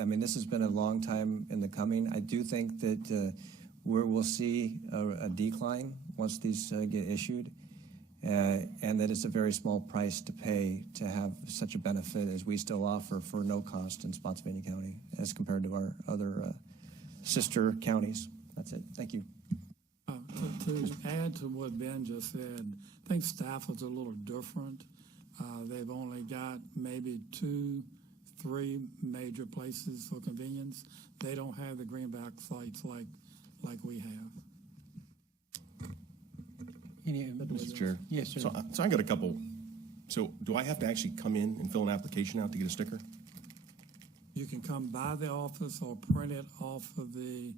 I mean, this has been a long time in the coming. I do think that we'll see a decline once these get issued, and that it's a very small price to pay to have such a benefit as we still offer for no cost in Spotsylvania County as compared to our other sister counties. That's it. Thank you. To add to what Ben just said, I think Stafford's a little different. They've only got maybe 2-3 major places for convenience. They don't have the greenback sites like we have. Mr. Chair. Yes, sir. So I got a couple. So do I have to actually come in and fill an application out to get a sticker? You can come by the office or print it off of the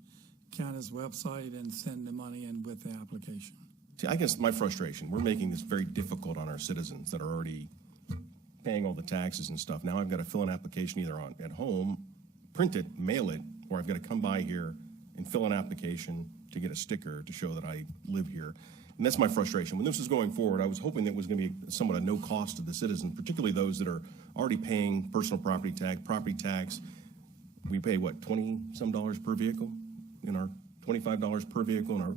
county's website and send the money in with the application. See, I guess my frustration, we're making this very difficult on our citizens that are already paying all the taxes and stuff. Now I've got to fill an application either at home, print it, mail it, or I've got to come by here and fill an application to get a sticker to show that I live here. And that's my frustration. When this was going forward, I was hoping that it was going to be somewhat of no cost to the citizens, particularly those that are already paying personal property tax. We pay, what, $20-some per vehicle? In our $25 per vehicle in our,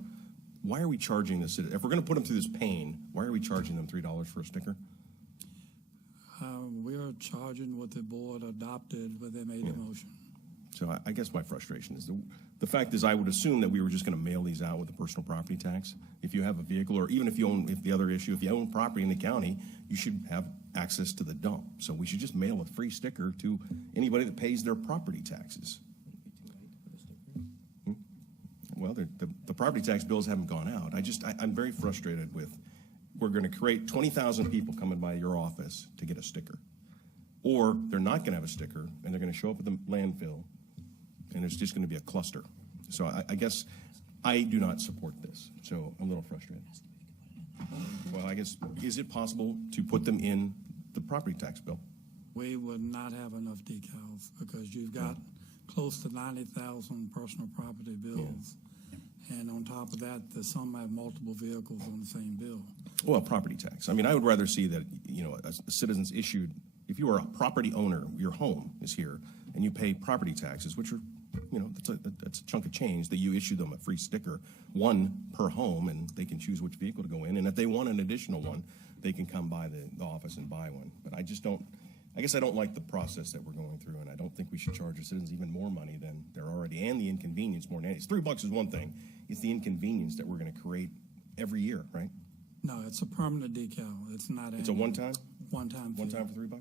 why are we charging this? If we're going to put them through this pain, why are we charging them $3 for a sticker? We're charging what the board adopted when they made the motion. So I guess my frustration is the fact is I would assume that we were just going to mail these out with the personal property tax. If you have a vehicle, or even if you own, if the other issue, if you own property in the county, you should have access to the dump. So we should just mail a free sticker to anybody that pays their property taxes. Well, the property tax bills haven't gone out. I'm very frustrated with, we're going to create 20,000 people coming by your office to get a sticker. Or they're not going to have a sticker, and they're going to show up at the landfill, and it's just going to be a cluster. So I guess I do not support this. So I'm a little frustrated. Well, I guess, is it possible to put them in the property tax bill? We would not have enough decals because you've got close to 90,000 personal property bills. Yeah. And on top of that, some have multiple vehicles on the same bill. Well, property tax. I mean, I would rather see that, a citizen's issued, if you are a property owner, your home is here, and you pay property taxes, which are, that's a chunk of change, that you issue them a free sticker, one per home, and they can choose which vehicle to go in. And if they want an additional one, they can come by the office and buy one. But I guess I don't like the process that we're going through, and I don't think we should charge our citizens even more money than they're already, and the inconvenience more than anything. $3 is one thing. It's the inconvenience that we're going to create every year, right? No, it's a permanent decal. It's not. It's a one-time? One-time. One time for $3?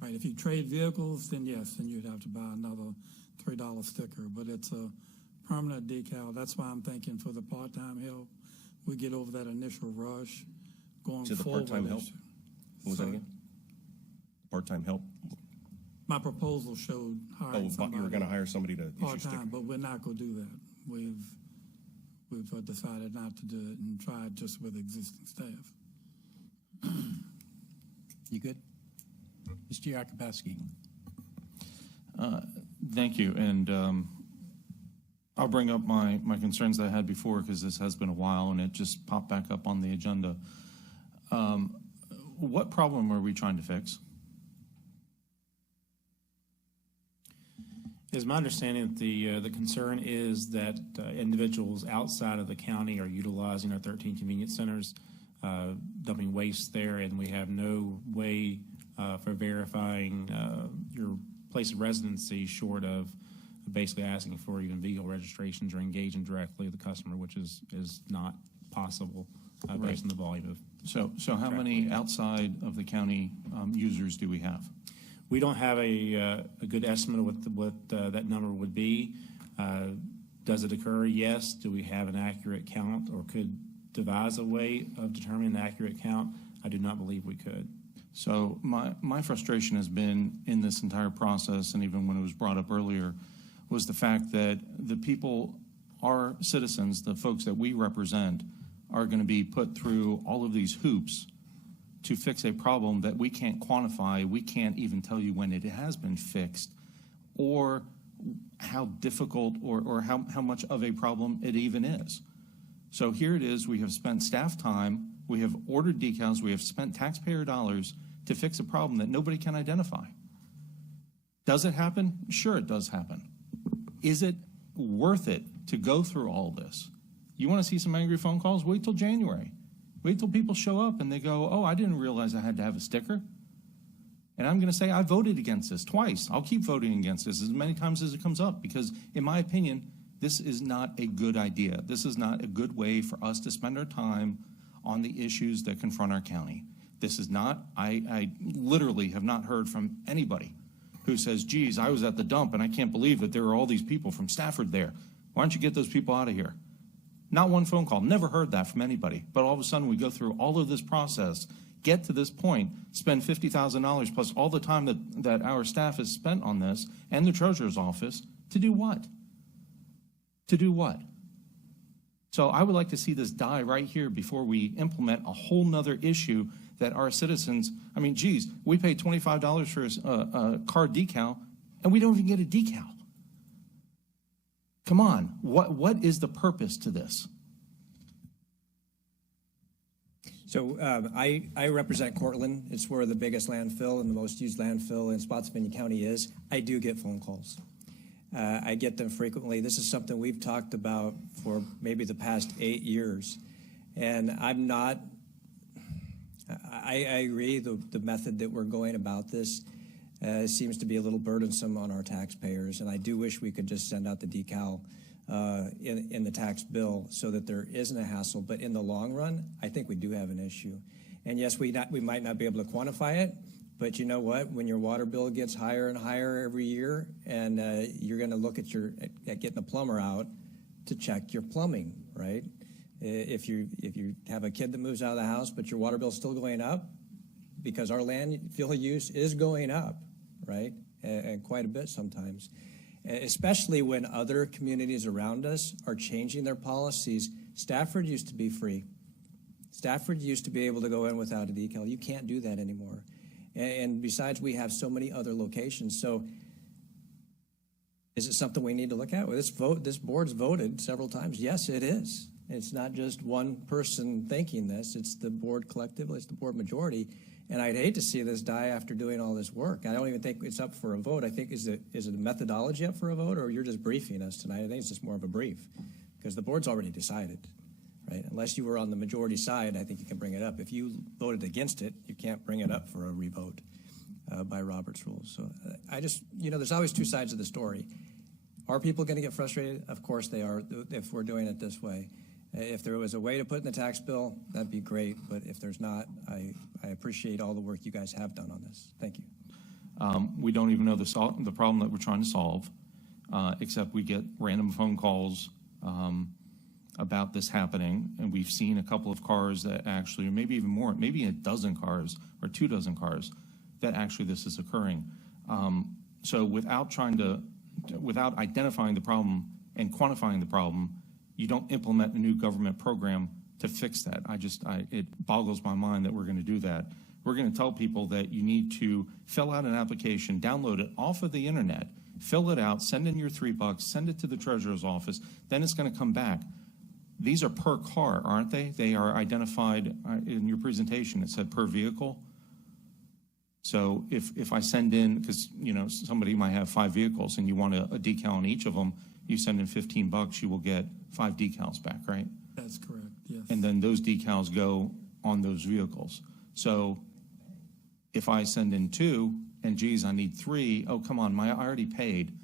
Right. If you trade vehicles, then yes, then you'd have to buy another $3 sticker. But it's a permanent decal. That's why I'm thinking for the part-time help, we get over that initial rush going forward. The part-time help? What was that again? Part-time help? My proposal showed hiring somebody. You were going to hire somebody to issue stickers. Part-time, but we're not going to do that. We've decided not to do it and try it just with existing staff. You good? Mr. Yakabouski. Thank you. And I'll bring up my concerns that I had before because this has been a while and it just popped back up on the agenda. What problem are we trying to fix? It's my understanding that the concern is that individuals outside of the county are utilizing our 13 convenience centers, dumping waste there, and we have no way for verifying your place of residency short of basically asking for even vehicle registrations or engaging directly with the customer, which is not possible based on the volume of. So how many outside of the county users do we have? We don't have a good estimate of what that number would be. Does it occur? Yes. Do we have an accurate count or could devise a way of determining an accurate count? I do not believe we could. So my frustration has been in this entire process, and even when it was brought up earlier, was the fact that the people, our citizens, the folks that we represent, are going to be put through all of these hoops to fix a problem that we can't quantify. We can't even tell you when it has been fixed or how difficult or how much of a problem it even is. So here it is. We have spent staff time. We have ordered decals. We have spent taxpayer dollars to fix a problem that nobody can identify. Does it happen? Sure, it does happen. Is it worth it to go through all this? You want to see some angry phone calls? Wait till January. Wait till people show up and they go, oh, I didn't realize I had to have a sticker. And I'm going to say I voted against this twice. I'll keep voting against this as many times as it comes up because, in my opinion, this is not a good idea. This is not a good way for us to spend our time on the issues that confront our county. This is not, I literally have not heard from anybody who says, geez, I was at the dump and I can't believe that there are all these people from Stafford there. Why don't you get those people out of here? Not one phone call. Never heard that from anybody. But all of a sudden we go through all of this process, get to this point, spend $50,000 plus all the time that our staff has spent on this and the treasurer's office to do what? To do what? So I would like to see this die right here before we implement a whole nother issue that our citizens, I mean, geez, we pay $25 for a car decal and we don't even get a decal. Come on, what is the purpose to this? So I represent Cortland. It's where the biggest landfill and the most used landfill in Spotsylvania County is. I do get phone calls. I get them frequently. This is something we've talked about for maybe the past 8 years. And I'm not, I agree the method that we're going about this seems to be a little burdensome on our taxpayers. And I do wish we could just send out the decal in the tax bill so that there isn't a hassle. But in the long run, I think we do have an issue. And yes, we might not be able to quantify it, but you know what? When your water bill gets higher and higher every year, and you're going to look at getting a plumber out to check your plumbing, right? If you have a kid that moves out of the house, but your water bill's still going up, because our landfill use is going up, right? And quite a bit sometimes. Especially when other communities around us are changing their policies. Stafford used to be free. Stafford used to be able to go in without a decal. You can't do that anymore. And besides, we have so many other locations. So is it something we need to look at? Well, this board's voted several times. Yes, it is. It's not just one person thinking this. It's the board collectively. It's the board majority. And I'd hate to see this die after doing all this work. I don't even think it's up for a vote. I think, is it a methodology up for a vote, or you're just briefing us tonight? I think it's just more of a brief, because the board's already decided, right? Unless you were on the majority side, I think you can bring it up. If you voted against it, you can't bring it up for a revote by Robert's rules. So I just, there's always two sides of the story. Are people going to get frustrated? Of course they are, if we're doing it this way. If there was a way to put in the tax bill, that'd be great. But if there's not, I appreciate all the work you guys have done on this. Thank you. We don't even know the problem that we're trying to solve, except we get random phone calls about this happening. And we've seen a couple of cars that actually, or maybe even more, maybe a dozen cars or 24 cars that actually this is occurring. So without identifying the problem and quantifying the problem, you don't implement a new government program to fix that. It boggles my mind that we're going to do that. We're going to tell people that you need to fill out an application, download it off of the internet, fill it out, send in your $3, send it to the treasurer's office, then it's going to come back. These are per car, aren't they? They are identified in your presentation. It said per vehicle. So if I send in, because somebody might have 5 vehicles and you want a decal on each of them, you send in $15, you will get 5 decals back, right? That's correct, yes. And then those decals go on those vehicles. So if I send in 2 and geez, I need 3, oh, come on, I already paid.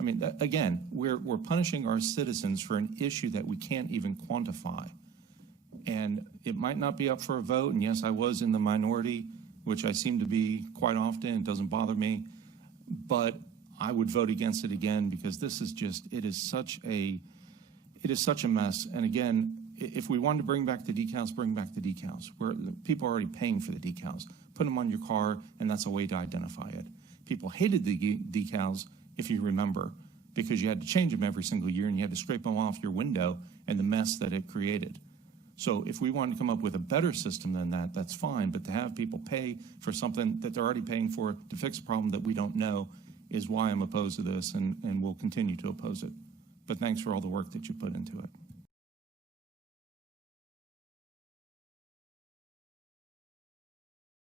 I mean, again, we're punishing our citizens for an issue that we can't even quantify. And it might not be up for a vote, and yes, I was in the minority, which I seem to be quite often. It doesn't bother me. But I would vote against it again, because this is just, it is such a mess. And again, if we wanted to bring back the decals, bring back the decals. People are already paying for the decals. Put them on your car, and that's a way to identify it. People hated the decals, if you remember, because you had to change them every single year, and you had to scrape them off your window and the mess that it created. So if we wanted to come up with a better system than that, that's fine. But to have people pay for something that they're already paying for to fix a problem that we don't know is why I'm opposed to this, and will continue to oppose it. But thanks for all the work that you put into it.